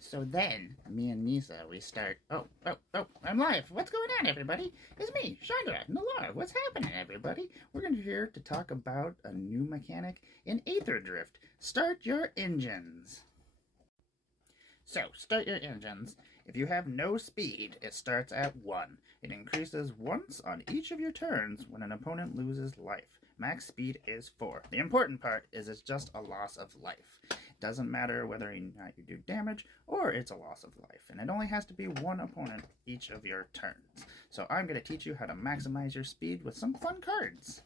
So then, me and Nisa, we start. Oh, I'm live. What's going on, everybody? It's me, Chandra, Nalar. What's happening, everybody? We're here to talk about a new mechanic in Aether Drift. Start your engines. So, start your engines. If you have no speed, it starts at 1. It increases once on each of your turns when an opponent loses life. Max speed is 4. The important part is it's just a loss of life. It doesn't matter whether or not you do damage or it's a loss of life. And it only has to be one opponent each of your turns. So I'm going to teach you how to maximize your speed with some fun cards.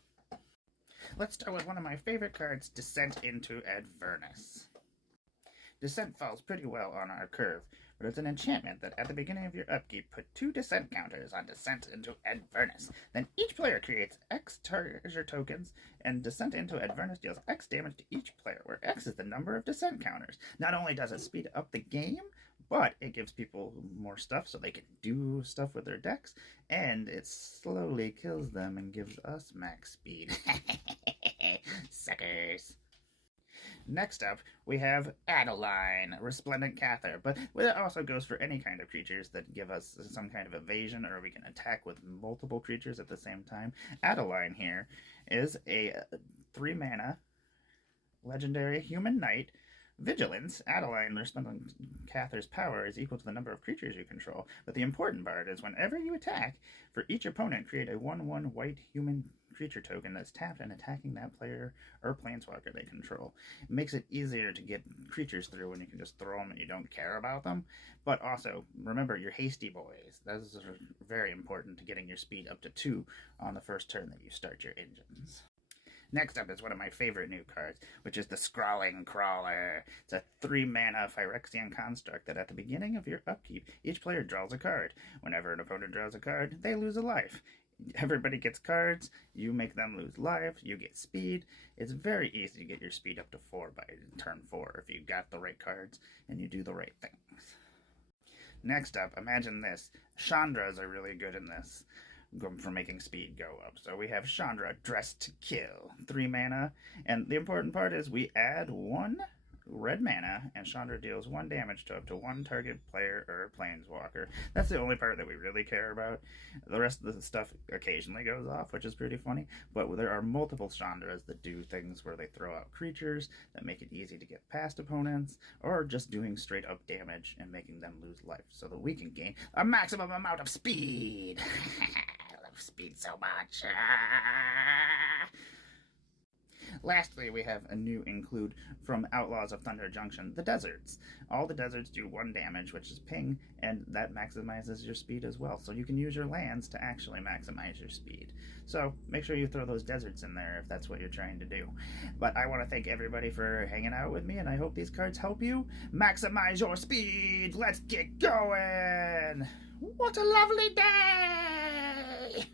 Let's start with one of my favorite cards, Descent into Avernus. Descent falls pretty well on our curve, but it's an enchantment that at the beginning of your upkeep put 2 descent counters on Descent into Avernus. Then each player creates X treasure tokens, and Descent into Avernus deals X damage to each player, where X is the number of descent counters. Not only does it speed up the game, but it gives people more stuff so they can do stuff with their decks, and it slowly kills them and gives us max speed. Suckers. Next up, we have Adeline, Resplendent Cather, but it also goes for any kind of creatures that give us some kind of evasion, or we can attack with multiple creatures at the same time. Adeline here is a 3-mana legendary human knight. Vigilance, Adeline, Resplendent Cather's power is equal to the number of creatures you control, but the important part is whenever you attack, for each opponent, create a 1/1 white human creature token that's tapped and attacking that player or planeswalker they control. It makes it easier to get creatures through when you can just throw them and you don't care about them. But also, remember your hasty boys. Those are very important to getting your speed up to 2 on the first turn that you start your engines. Next up is one of my favorite new cards, which is the Scrawling Crawler. It's a 3-mana Phyrexian construct that at the beginning of your upkeep, each player draws a card. Whenever an opponent draws a card, they lose a life. Everybody gets cards, you make them lose life, you get speed. It's very easy to get your speed up to 4 by turn 4 if you got the right cards and you do the right things. Next up, imagine this. Chandras are really good in this for making speed go up. So we have Chandra, Dressed to Kill, 3 mana, and the important part is we add 1 red mana, and Chandra deals 1 damage to up to 1 target player or planeswalker. That's the only part that we really care about. The rest of the stuff occasionally goes off, which is pretty funny, but there are multiple Chandras that do things where they throw out creatures that make it easy to get past opponents, or just doing straight up damage and making them lose life so that we can gain a maximum amount of speed. I love speed so much. Lastly, we have a new include from Outlaws of Thunder Junction, the deserts. All the deserts do 1 damage, which is ping, and that maximizes your speed as well. So you can use your lands to actually maximize your speed. So make sure you throw those deserts in there if that's what you're trying to do. But I want to thank everybody for hanging out with me, and I hope these cards help you maximize your speed. Let's get going! What a lovely day!